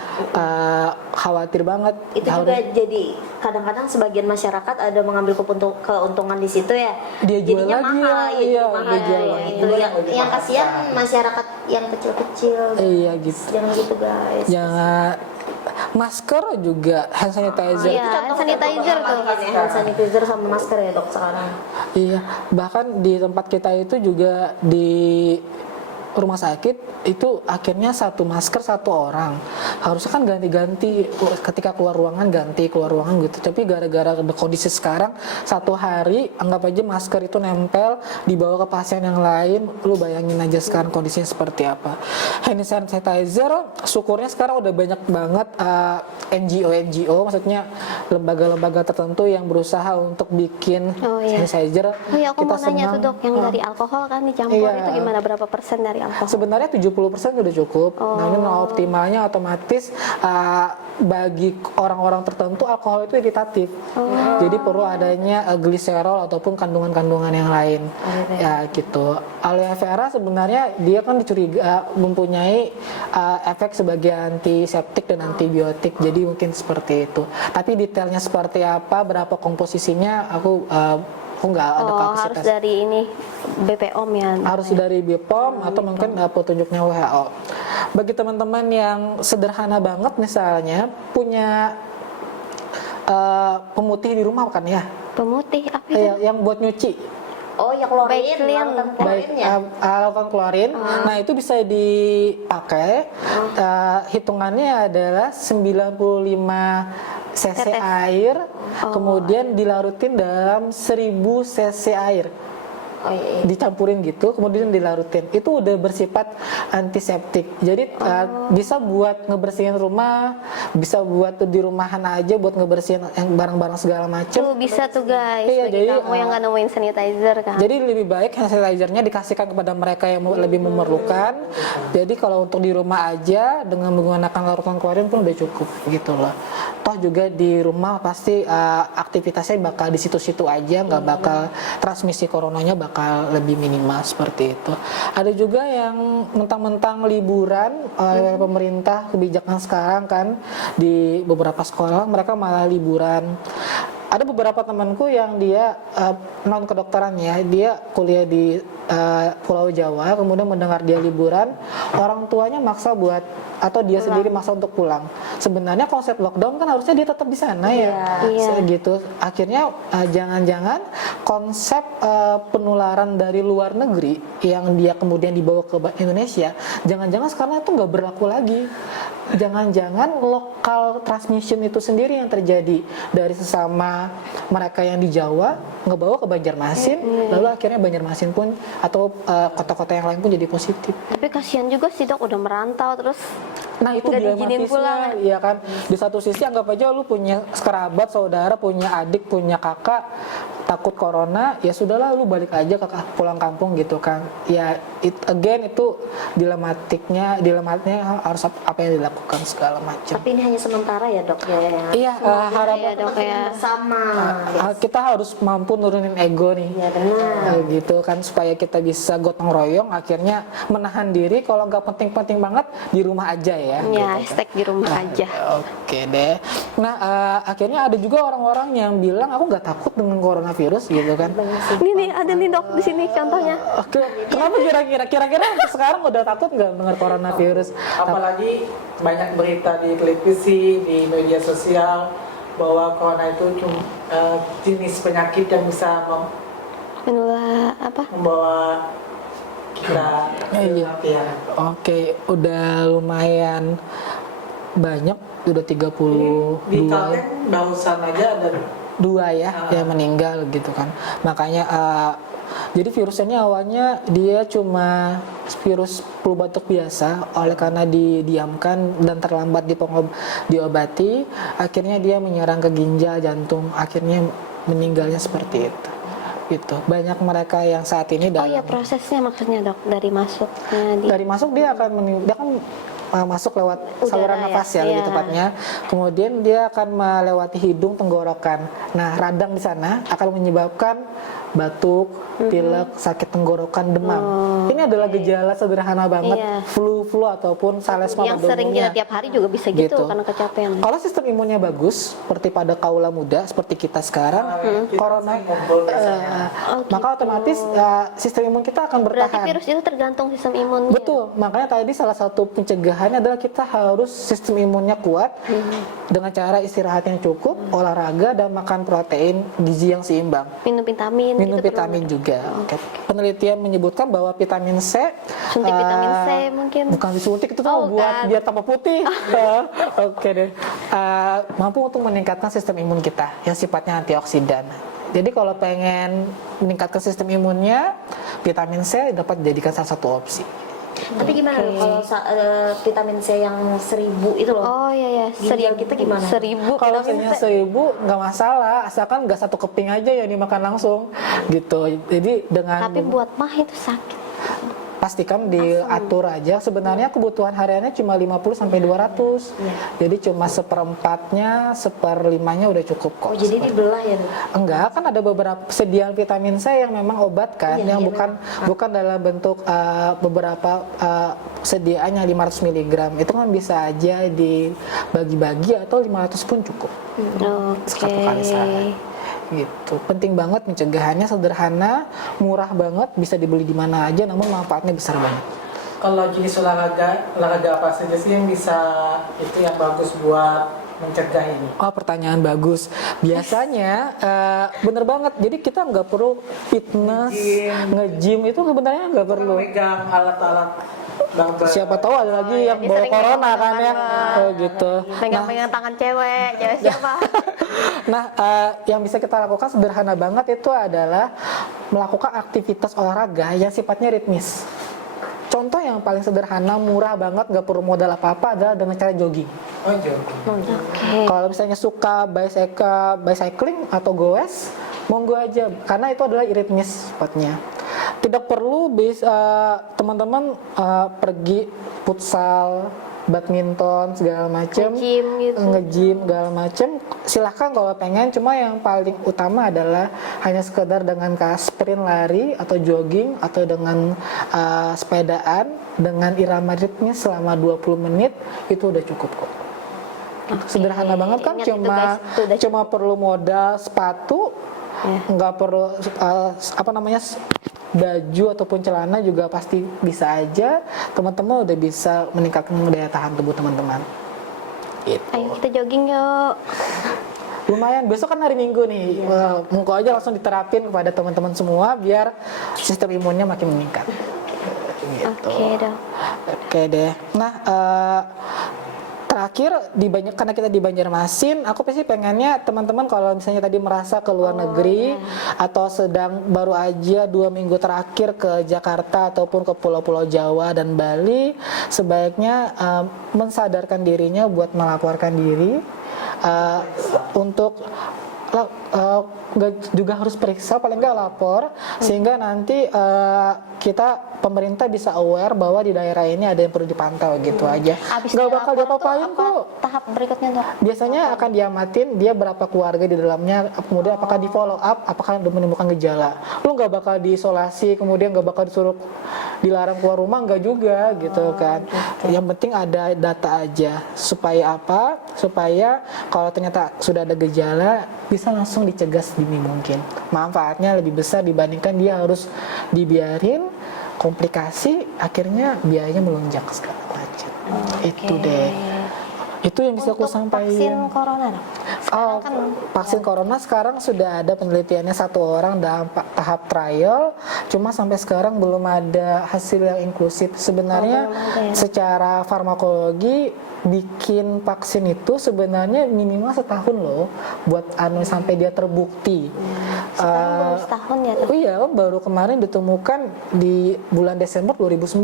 khawatir banget. Itu juga jadi kadang-kadang sebagian masyarakat ada mengambil keuntungan di situ ya. Dia jual jadinya lagi mahal, ya, jadi iya, mahal dia jual ya, lagi. itu yang kasihan masyarakat yang kecil-kecil. Iya gitu. Jangan gitu guys. Jangan masker juga, hand sanitizer. Iya, hand sanitizer tuh. Hand sanitizer sama masker ya dok sekarang. Iya, bahkan di tempat kita itu juga di rumah sakit itu akhirnya satu masker satu orang. Harusnya kan ganti-ganti ketika keluar ruangan keluar ruangan gitu. Tapi gara-gara kondisi sekarang satu hari anggap aja masker itu nempel dibawa ke pasien yang lain. Lu bayangin aja sekarang kondisinya seperti apa. Hand sanitizer syukurnya sekarang udah banyak banget NGO maksudnya lembaga-lembaga tertentu yang berusaha untuk bikin Oh, iya. hand sanitizer. Oh iya, aku mau nanya tuh senang. dok, yang dari alkohol kan dicampur Iya. itu gimana, berapa persen dari alkohol? Sebenarnya 70% sudah cukup. Nah, ini optimalnya otomatis bagi orang-orang tertentu alkohol itu iritatif. Jadi perlu adanya gliserol ataupun kandungan-kandungan yang lain. Ya gitu. Aloe vera sebenarnya dia kan mempunyai efek sebagai antiseptik dan antibiotik. Jadi mungkin seperti itu. Tapi detailnya seperti apa, berapa komposisinya aku nggak ada kapasitas. Harus dari ini BPOM ya. Harus dari BPOM atau mungkin petunjuknya WHO. Bagi teman-teman yang sederhana banget misalnya punya pemutih di rumah kan ya? Pemutih apa itu? Yang buat nyuci. Oh ya klorin, Baik, clean. larutan Baik, klorin ya. larutan klorin. Nah, itu bisa dipakai. Hitungannya adalah 95 cc Tetes. air, kemudian dilarutin dalam 1000 cc air. Oh iya. Dicampurin gitu, kemudian dilarutin. Itu udah bersifat antiseptik. Jadi bisa buat ngebersihin rumah, bisa buat di rumahan aja buat ngebersihin yang barang-barang segala macem. Tuh bisa tuh guys, Iya, bagi jadi, kamu yang nggak nemuin sanitizer kan. Jadi lebih baik hand sanitizer-nya dikasihkan kepada mereka yang lebih memerlukan. Jadi kalau untuk di rumah aja dengan menggunakan larutan klorin pun udah cukup gitu loh. Toh juga di rumah pasti aktivitasnya bakal di situ-situ aja, nggak bakal transmisi coronanya bakal lebih minimal seperti itu. Ada juga yang mentang-mentang liburan oleh pemerintah, kebijakan sekarang kan di beberapa sekolah mereka malah liburan. Ada beberapa temanku yang dia non kedokteran ya, dia kuliah di Pulau Jawa, kemudian mendengar dia liburan, orang tuanya maksa buat atau dia sendiri maksa untuk pulang. Sebenarnya konsep lockdown kan harusnya dia tetap di sana ya, gitu. Akhirnya jangan-jangan konsep penularan dari luar negeri yang dia kemudian dibawa ke Indonesia, jangan-jangan sekarang itu nggak berlaku lagi. Jangan-jangan lokal transmission itu sendiri yang terjadi dari sesama mereka yang di Jawa ngebawa ke Banjarmasin, lalu akhirnya Banjarmasin pun atau kota-kota yang lain pun jadi positif. Tapi kasihan juga sih dok, udah merantau terus. Nah itu Nggak diizinin pulang. dilematisnya, ya kan. Di satu sisi anggap aja lu punya kerabat, saudara, punya adik, punya kakak, takut corona, ya sudahlah lu balik aja ke pulang kampung gitu kan. Ya itu dilematiknya harus apa yang dilakukan segala macam. Tapi ini hanya sementara ya dok ya. Iya, harapan dok ya. Bersama. kita harus mampu nurunin ego nih. Ya benar. Gitu kan supaya kita bisa gotong royong akhirnya menahan diri kalau nggak penting-penting banget di rumah aja ya. Ya, gitu kan. hashtag di rumah aja. Oke deh. Nah akhirnya ada juga orang-orang yang bilang aku nggak takut dengan coronavirus gitu kan. Ini nih ada nih dok di sini contohnya. Oke, kenapa kira-kira sekarang udah takut nggak dengan coronavirus? Apalagi banyak berita di televisi, di media sosial bahwa corona itu cuma jenis penyakit yang bisa Menular apa? membawa kita Iya. ya. Oke, udah lumayan banyak, udah 32 Di Kalteng barusan aja ada ya yang meninggal gitu kan. Makanya jadi virusnya awalnya dia cuma virus flu batuk biasa, oleh karena didiamkan dan terlambat diobati, akhirnya dia menyerang ke ginjal, jantung, akhirnya meninggalnya seperti itu. Gitu. Banyak mereka yang saat ini Oh ya, prosesnya maksudnya dok, dari masuknya dari masuk dia akan dia kan masuk lewat saluran Udara nafas ya? ya, lebih Iya. tepatnya. Kemudian dia akan melewati hidung, tenggorokan. Nah, radang di sana akan menyebabkan batuk, pilek, sakit tenggorokan, demam. Ini adalah gejala sederhana banget Iya. flu ataupun salesma Yang pada sering umumnya. kita tiap hari juga bisa gitu, karena kecapean. Kalau sistem imunnya bagus, seperti pada kaula muda seperti kita sekarang, Kita corona, sering ngumpul biasanya. maka otomatis sistem imun kita akan Berarti bertahan. virus itu tergantung sistem imunnya. Betul, makanya tadi salah satu pencegahannya adalah kita harus sistem imunnya kuat dengan cara istirahat yang cukup, olahraga dan makan protein gizi yang seimbang. Minum vitamin. Minum gitu vitamin perlu. juga. Oke. Penelitian menyebutkan bahwa vitamin C Suntik vitamin C mungkin. bukan disuntik itu tuh Oh, buat bukan. biar tambah putih. Oke deh. Mampu untuk meningkatkan sistem imun kita yang sifatnya antioksidan. Jadi kalau pengen meningkatkan sistem imunnya, vitamin C dapat dijadikan salah satu opsi. Tapi gimana loh kalau vitamin C yang 1000 itu loh? Oh iya ya, Ginjal kita gimana? 1000 Kalau vitamin misalnya C. 1000 nggak masalah, asalkan nggak satu keping aja yang dimakan langsung, gitu. Jadi dengan Tapi buat mah itu sakit. pastikan diatur aja. Sebenarnya kebutuhan hariannya cuma 50 sampai 200. Jadi cuma seperempatnya, seperlimanya udah cukup kok. Oh jadi dibelah ya? Dok? Enggak, kan ada beberapa sediaan vitamin C yang memang obat kan, yang bukan dalam bentuk beberapa sediaannya 500 mg. Itu kan bisa aja dibagi-bagi atau 500 pun cukup. Oke. Satu kali sehari. Gitu. Penting banget pencegahannya, sederhana, murah banget, bisa dibeli di mana aja, namun manfaatnya besar banget. Kalau jenis olahraga apa saja sih yang bisa itu yang bagus buat mencegah ini? Oh, pertanyaan bagus. Biasanya bener banget. Jadi kita nggak perlu fitness, nge-gym itu sebenarnya nggak perlu. Megang alat-alat barbel. Siapa tahu ada lagi yang dia bawa sering corona megang kan ya. barbel. Oh gitu. Pegang-pegang tangan cewek siapa? Nah, yang bisa kita lakukan sederhana banget itu adalah melakukan aktivitas olahraga yang sifatnya ritmis. Contoh yang paling sederhana, murah banget, nggak perlu modal apa-apa adalah dengan cara jogging. Oh jogging. Oke. Kalau misalnya suka bicycling atau goes, monggo aja, karena itu adalah ritmis sifatnya. Tidak perlu teman-teman pergi futsal, badminton segala macam, Nge-gym gitu. nge-gym segala macam. Silahkan kalau pengen, cuma yang paling utama adalah hanya sekedar dengan sprint lari atau jogging atau dengan sepedaan dengan irama ritmis selama 20 menit itu udah cukup kok. Sederhana banget kan, Ingat itu, guys. Itu udah cuma perlu modal sepatu, nggak perlu baju ataupun celana juga pasti bisa aja. Teman-teman udah bisa meningkatkan daya tahan tubuh teman-teman. Gitu. Ayo kita jogging yuk. Lumayan, besok kan hari Minggu nih. Monggo aja langsung diterapin kepada teman-teman semua biar sistem imunnya makin meningkat. Gitu. Oke dong. Oke deh. Nah, terakhir karena kita di Banjarmasin, aku pasti pengennya teman-teman kalau misalnya tadi merasa ke luar negeri atau sedang baru aja 2 minggu terakhir ke Jakarta ataupun ke pulau-pulau Jawa dan Bali, sebaiknya mensadarkan dirinya buat melaporkan diri untuk juga harus periksa, paling nggak lapor, sehingga nanti pemerintah bisa aware bahwa di daerah ini ada yang perlu dipantau gitu aja. Abis Nggak bakal dilapor diapa-apain tuh apa kok. tahap berikutnya tuh? Biasanya akan diamatin dia berapa keluarga di dalamnya, kemudian apakah di follow up, apakah udah menimbulkan gejala. Lu nggak bakal diisolasi, kemudian nggak bakal disuruh dilarang keluar rumah, nggak juga gitu kan. Yang penting ada data aja. Supaya apa? Supaya kalau ternyata sudah ada gejala bisa langsung dicegah sedini mungkin. Manfaatnya lebih besar dibandingkan dia harus dibiarin komplikasi, akhirnya biayanya melonjak segala macam. Itu deh. Itu yang bisa aku Untuk sampaikan. vaksin corona dong? Oh, kan vaksin corona sekarang sudah ada penelitiannya 1 orang dalam tahap trial, cuma sampai sekarang belum ada hasil yang inklusif. Sebenarnya belum ada ya. secara farmakologi bikin vaksin itu sebenarnya minimal setahun loh buat sampai dia terbukti. Sekarang belum setahun ya? Oh iya, baru kemarin ditemukan di bulan Desember 2019.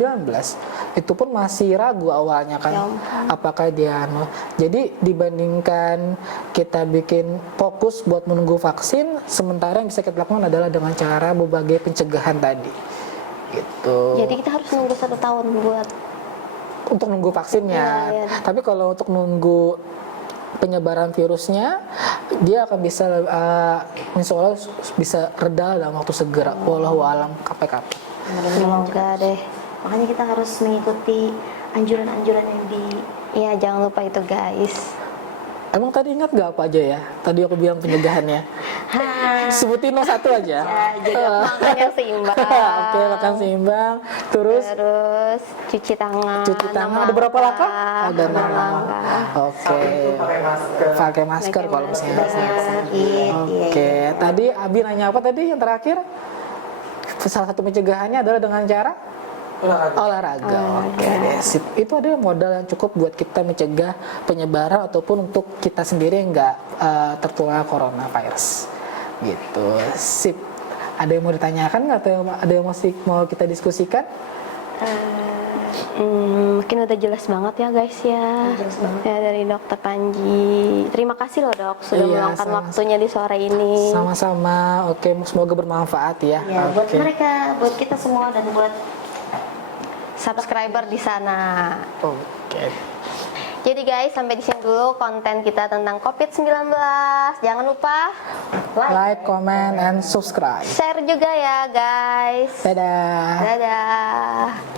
Itu pun masih ragu awalnya kan, apakah dia Jadi dibandingkan kita bikin fokus buat menunggu vaksin, sementara yang bisa kita lakukan adalah dengan cara berbagai pencegahan tadi. Gitu. Jadi kita harus nunggu 1 tahun buat Untuk nunggu vaksinnya. Iya. Tapi kalau untuk nunggu penyebaran virusnya, dia akan bisa insya Allah bisa reda dalam waktu segera. Wallahu alam KPKP. Semoga deh. Makanya kita harus mengikuti anjuran-anjuran yang di Iya, jangan lupa itu guys. Emang tadi ingat gak apa aja ya? Tadi aku bilang pencegahannya. Sebutin satu aja. Jaga makan yang seimbang. Oke, makan seimbang. Terus cuci tangan. cuci tangan. Ada berapa langkah? Ada 6 langkah. Oke. Itu pakai masker. Pakai masker kalau misalnya. sakit. Oke. Tadi Abi nanya apa tadi yang terakhir? Salah satu pencegahannya adalah dengan cara olahraga. Oke, sip. Itu ada modal yang cukup buat kita mencegah penyebaran ataupun untuk kita sendiri yang nggak tertular coronavirus. Gitu. Sip. Ada yang mau ditanyakan nggak atau ada yang masih mau kita diskusikan? Mungkin udah jelas banget ya guys ya. Ya dari Dokter Panji. Terima kasih loh dok sudah Iya, meluangkan sama-sama. waktunya di sore ini. Sama-sama. Oke, semoga bermanfaat ya. Ya, buat Oke. mereka, buat kita semua dan buat Subscriber di sana. Oke. Jadi guys, sampai di sini dulu konten kita tentang COVID-19. Jangan lupa Like, comment, and subscribe. share juga ya guys. Dadah. Dadah.